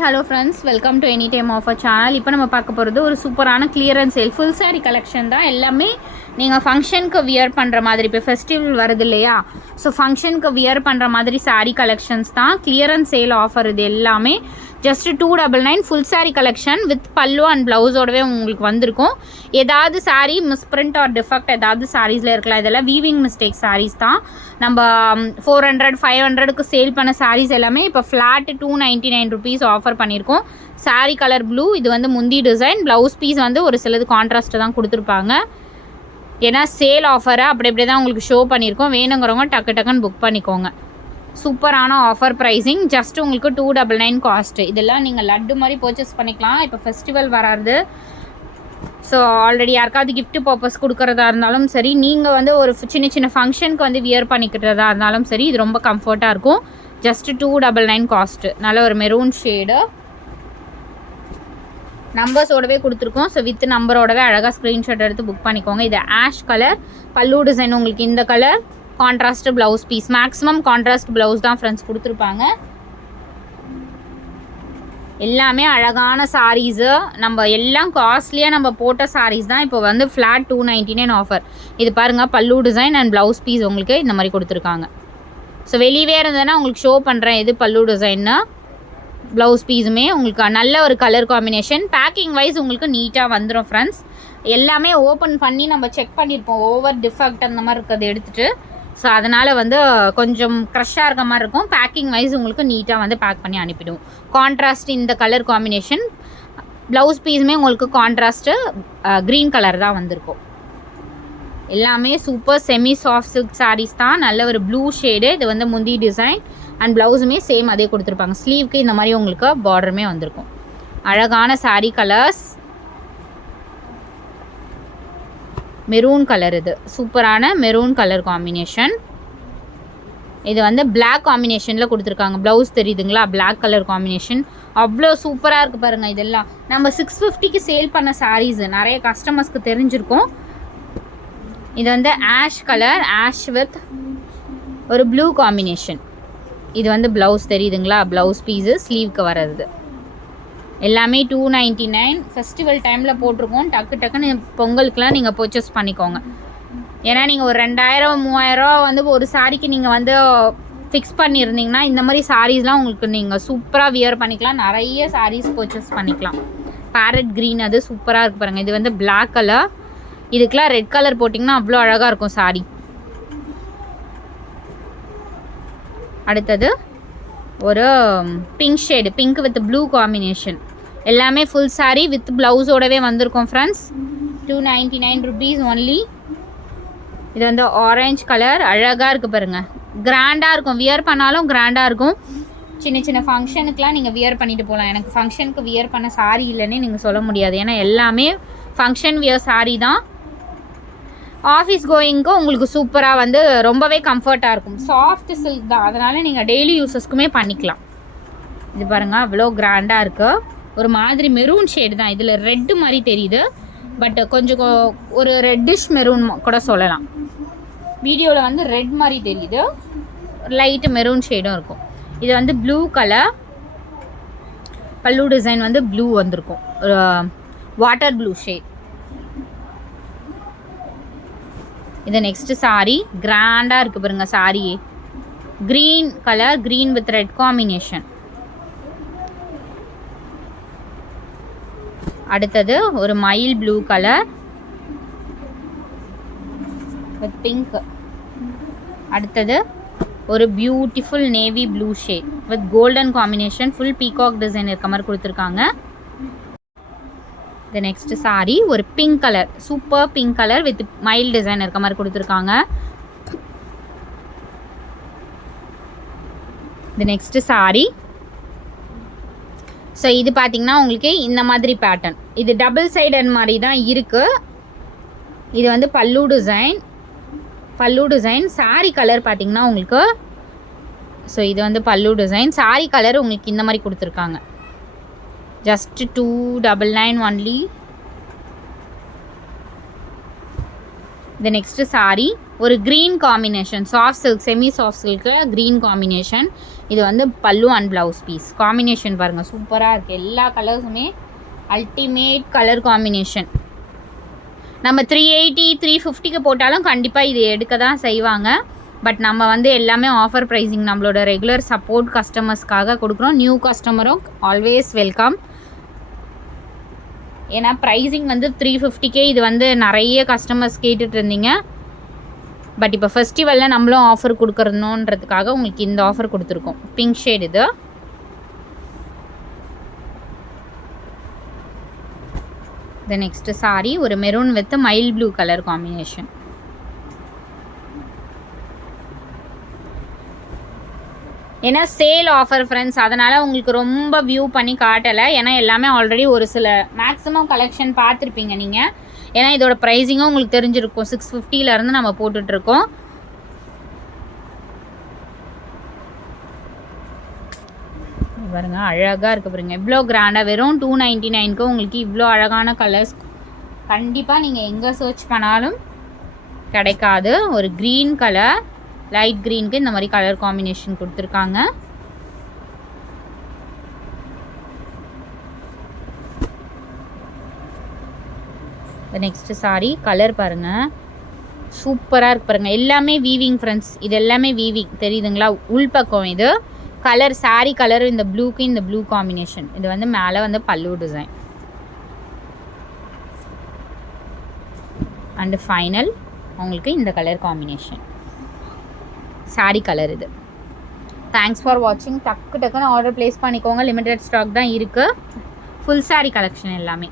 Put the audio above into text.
Hello friends, welcome to any time offer channel. இப்போ நம்ம பார்க்க போகிறது ஒரு சூப்பரான clearance sale full sari collection தான். எல்லாமே நீங்கள் ஃபங்க்ஷனுக்கு வியர் பண்ணுற மாதிரி, இப்போ ஃபெஸ்டிவல் வருது இல்லையா, ஸோ ஃபங்க்ஷனுக்கு வியர் பண்ணுற மாதிரி சாரீ கலெக்ஷன்ஸ் தான். கிளியரன்ஸ் சேல் ஆஃபர் இது எல்லாமே just 299 full sari collection with பல்லு அண்ட் ப்ளவுஸோடவே உங்களுக்கு வந்திருக்கும். ஏதாவது சாரீ மிஸ்பிரிண்ட் ஆர் டிஃபெக்ட் ஏதாவது சாரீஸில் இருக்கலாம். இதெல்லாம் வீவிங் மிஸ்டேக் சாரீஸ் தான். நம்ம 400 500க்கு சேல் பண்ண சாரீஸ் எல்லாமே இப்போ ஃப்ளாட் 299 ருபீஸ் ஆஃபர் பண்ணியிருக்கோம். சாரீ கலர் ப்ளூ, இது வந்து முந்தி டிசைன். ப்ளவுஸ் பீஸ் வந்து ஒரு சிலது கான்ட்ராஸ்ட்டு தான் கொடுத்துருப்பாங்க. ஏன்னா சேல் ஆஃபரை அப்படி தான் உங்களுக்கு ஷோ பண்ணியிருக்கோம். வேணுங்கிறவங்க டக்குன்னு புக் பண்ணிக்கோங்க. சூப்பரான ஆஃபர் ப்ரைஸிங். ஜஸ்ட் உங்களுக்கு 299 காஸ்ட்டு. இதெல்லாம் நீங்கள் லட்டு மாதிரி பர்ச்சேஸ் பண்ணிக்கலாம். இப்போ ஃபெஸ்டிவல் வராது, ஸோ ஆல்ரெடி யாருக்காவது கிஃப்ட் பர்பஸ் கொடுக்குறதா இருந்தாலும் சரி, நீங்கள் வந்து ஒரு சின்ன ஃபங்க்ஷனுக்கு வந்து வியர் பண்ணிக்கிறதா இருந்தாலும் சரி, இது ரொம்ப கம்ஃபர்ட்டாக இருக்கும். Just 299 cost. நல்ல ஒரு மெரூன் ஷேடு, நம்பர்ஸோடவே கொடுத்துருக்கோம். ஸோ வித் நம்பரோடவே அழகாக ஸ்க்ரீன்ஷாட் எடுத்து புக் பண்ணிக்கோங்க. இது ஆஷ் கலர், பல்லு டிசைன் உங்களுக்கு இந்த colour, contrast blouse piece. Maximum contrast blouse தான் ஃப்ரெண்ட்ஸ் கொடுத்துருப்பாங்க. எல்லாமே அழகான சாரீஸு. நம்ம எல்லாம் காஸ்ட்லியாக நம்ம போட்ட சாரீஸ் தான். இப்போ வந்து ஃப்ளாட் 299 ஆஃபர். இது பாருங்கள், பல்லு டிசைன் அண்ட் ப்ளவுஸ் பீஸ் உங்களுக்கு இந்த மாதிரி கொடுத்துருக்காங்க. ஸோ வெளியவே இருந்ததுன்னா உங்களுக்கு ஷோ பண்ணுறேன் எது பல்லு டிசைன்னா. ப்ளவுஸ் பீஸுமே உங்களுக்கு நல்ல ஒரு கலர் காம்பினேஷன். பேக்கிங் வைஸ் உங்களுக்கு நீட்டாக வந்துடும் ஃப்ரெண்ட்ஸ். எல்லாமே ஓப்பன் பண்ணி நம்ம செக் பண்ணியிருப்போம், ஓவர் டிஃபெக்ட் அந்த மாதிரி இருக்கிறது எடுத்துகிட்டு. ஸோ அதனால் வந்து கொஞ்சம் க்ரஷ்ஷாக இருக்க மாதிரி இருக்கும். பேக்கிங் வைஸ் உங்களுக்கு நீட்டாக வந்து பேக் பண்ணி அனுப்பிடுவோம். கான்ட்ராஸ்ட் இந்த கலர் காம்பினேஷன். ப்ளவுஸ் பீஸுமே உங்களுக்கு கான்ட்ராஸ்ட்டு க்ரீன் கலர் தான் வந்திருக்கும். எல்லாமே super semi soft silk sarees தான். நல்ல ஒரு ப்ளூ ஷேடு. இது வந்து முந்தி டிசைன் அண்ட் ப்ளவுஸுமே சேம் அதே கொடுத்துருப்பாங்க. ஸ்லீவ்க்கு இந்த மாதிரி உங்களுக்கு பார்டருமே வந்திருக்கும். அழகான சாரீ கலர்ஸ். மெரூன் கலர், இது சூப்பரான மெரூன் கலர் காம்பினேஷன். இது வந்து பிளாக் காம்பினேஷனில் கொடுத்துருக்காங்க. ப்ளவுஸ் தெரியுதுங்களா, பிளாக் கலர் காம்பினேஷன். அவ்வளோ சூப்பராக இருக்குது பாருங்கள். இதெல்லாம் நம்ம 650க்கு சேல் பண்ண சாரீஸு நிறைய கஸ்டமர்ஸ்க்கு தெரிஞ்சிருக்கும். இது வந்து ஆஷ் கலர், ஆஷ் வித் ஒரு ப்ளூ காம்பினேஷன். இது வந்து ப்ளவுஸ் தெரியுதுங்களா, ப்ளவுஸ் பீஸு ஸ்லீவ்க்கு வர்றது. எல்லாமே 299. ஃபெஸ்டிவல் டைமில் போட்டிருக்கோம். டக்குன்னு பொங்கலுக்குலாம் நீங்கள் பர்ச்சேஸ் பண்ணிக்கோங்க. ஏன்னா நீங்கள் ஒரு 2000 3000 வந்து ஒரு சாரிக்கு நீங்கள் வந்து ஃபிக்ஸ் பண்ணியிருந்தீங்கன்னா இந்த மாதிரி சாரீஸ்லாம் உங்களுக்கு நீங்கள் சூப்பராக வியர் பண்ணிக்கலாம். நிறைய சாரீஸ் பர்ச்சேஸ் பண்ணிக்கலாம். பேரட் க்ரீன், அது சூப்பராக இருக்குது பாருங்கள். இது வந்து பிளாக் கலர். இதுக்கெலாம் ரெட் கலர் போட்டிங்கன்னா அவ்வளோ அழகாக இருக்கும் சாரீ. அடுத்தது ஒரு pink shade, pink with blue combination. எல்லாமே ஃபுல் சாரீ வித் ப்ளவுஸோடவே வந்திருக்கும் ஃப்ரெண்ட்ஸ். 299 rupees only. இது வந்து ஆரஞ்ச் கலர், அழகாக இருக்குது பாருங்கள். கிராண்டாக இருக்கும், வியர் பண்ணாலும் கிராண்டாக இருக்கும். சின்ன ஃபங்க்ஷனுக்குலாம் நீங்கள் வியர் பண்ணிட்டு போகலாம். எனக்கு ஃபங்க்ஷனுக்கு வியர் பண்ண சாரீ இல்லைன்னு நீங்கள் சொல்ல முடியாது. ஏன்னா எல்லாமே ஃபங்க்ஷன் வியர் சாரீ தான். ஆஃபீஸ் கோயிங்க்கும் உங்களுக்கு சூப்பராக வந்து ரொம்பவே கம்ஃபர்ட்டாக இருக்கும். சாஃப்ட் சில்க் தான், அதனால் நீங்கள் டெய்லி யூஸஸ்க்குமே பண்ணிக்கலாம். இது பாருங்கள், அவ்வளோ கிராண்டாக இருக்குது. ஒரு மாதிரி மெரூன் ஷேடு தான். இதில் ரெட்டு மாதிரி தெரியுது, பட் கொஞ்சம் ஒரு ரெட்டிஷ் மெரூன் கூட சொல்லலாம். வீடியோவில் வந்து ரெட் மாதிரி தெரியுது, லைட்டு மெரூன் ஷேடும் இருக்கும். இது வந்து ப்ளூ கலர். பல்லு டிசைன் வந்து ப்ளூ வந்திருக்கும், ஒரு வாட்டர் ப்ளூ ஷேட். இது நெக்ஸ்ட்டு சாரீ. கிராண்டாக இருக்குது பாருங்கள் சாரியே. Green colour, green with red combination. அடுத்தது ஒரு மயில் ப்ளூ கலர் வித் பிங்க். அடுத்தது ஒரு beautiful navy blue shade with golden combination. Full peacock design இருக்க மாதிரி கொடுத்துருக்காங்க. இது நெக்ஸ்ட் சாரீ ஒரு pink colour, super pink colour with மயில் டிசைன் இருக்க மாதிரி கொடுத்துருக்காங்க. இது நெக்ஸ்ட் சாரீ. ஸோ இது பார்த்தீங்கன்னா உங்களுக்கு இந்த மாதிரி பேட்டர்ன். இது டபுள் சைடட் மாதிரி தான் இருக்குது. இது வந்து பல்லு டிசைன். சாரீ கலர் பார்த்தீங்கன்னா உங்களுக்கு, ஸோ இது வந்து பல்லு டிசைன். சாரீ கலர் உங்களுக்கு இந்த மாதிரி கொடுத்துருக்காங்க. Just 299 only. இது நெக்ஸ்ட்டு சாரீ ஒரு green combination, soft silk, semi soft silk green combination. இது வந்து பல்லு அண்ட் ப்ளவுஸ் பீஸ். காம்பினேஷன் பாருங்கள், சூப்பராக இருக்குது. எல்லா கலர்ஸுமே அல்டிமேட் கலர் காம்பினேஷன். நம்ம 380 350க்கு போட்டாலும் கண்டிப்பாக இது எடுக்க தான் செய்வாங்க. பட் நம்ம வந்து எல்லாமே ஆஃபர் ப்ரைஸிங், நம்மளோட ரெகுலர் சப்போர்ட் கஸ்டமர்ஸ்க்காக கொடுக்குறோம். நியூ கஸ்டமரும் ஆல்வேஸ் வெல்கம். ஏன்னா ப்ரைஸிங் வந்து 350K இது வந்து நிறைய கஸ்டமர்ஸ் கேட்டுட்டு இருந்தீங்க. பட் இப்போ ஃபெஸ்டிவலில் நம்மளும் ஆஃபர் கொடுக்குறணுன்றதுக்காக உங்களுக்கு இந்த ஆஃபர் கொடுத்துருக்கோம். பிங்க் ஷேட் இது. த நெக்ஸ்ட் சாரி ஒரு maroon with mile blue colour combination. ஏன்னா சேல் ஆஃபர் ஃப்ரெண்ட்ஸ், அதனால் உங்களுக்கு ரொம்ப வியூ பண்ணி காட்டலை. ஏன்னா எல்லாமே ஆல்ரெடி ஒரு சில மேக்ஸிமம் கலெக்ஷன் பார்த்துருப்பீங்க நீங்கள். ஏன்னா இதோட ப்ரைஸிங்கும் உங்களுக்கு தெரிஞ்சிருக்கும். 650லேருந்து நம்ம போட்டுட்ருக்கோம். பாருங்க, அழகாக இருக்குது பாருங்க, இவ்வளோ கிராண்டாக. வெறும் 299க்கு உங்களுக்கு இவ்வளோ அழகான கலர்ஸ் கண்டிப்பாக நீங்கள் எங்கே சர்ச் பண்ணாலும் கிடைக்காது. ஒரு க்ரீன் கலர், லைட் க்ரீனுக்கு இந்த மாதிரி கலர் காம்பினேஷன் கொடுத்துருக்காங்க. நெக்ஸ்ட் சாரி கலர் பாருங்கள், சூப்பராக இருக்கு பாருங்கள். எல்லாமே வீவிங் ஃப்ரெண்ட்ஸ், இது எல்லாமே வீவிங் தெரியுதுங்களா? உள்பக்கம் இது கலர், சாரி கலர் இந்த ப்ளூக்கு இந்த ப்ளூ காம்பினேஷன். இது வந்து மேலே வந்து பல்லு டிசைன். அண்டு ஃபைனல் உங்களுக்கு இந்த கலர் காம்பினேஷன் சாரி கலர் இது. தேங்க்ஸ் ஃபார் வாட்சிங். டக்குன்னு ஆர்டர் ப்ளேஸ் பண்ணிக்கோங்க. லிமிடெட் ஸ்டாக் தான் இருக்குது. ஃபுல் சாரி கலெக்ஷன் எல்லாமே.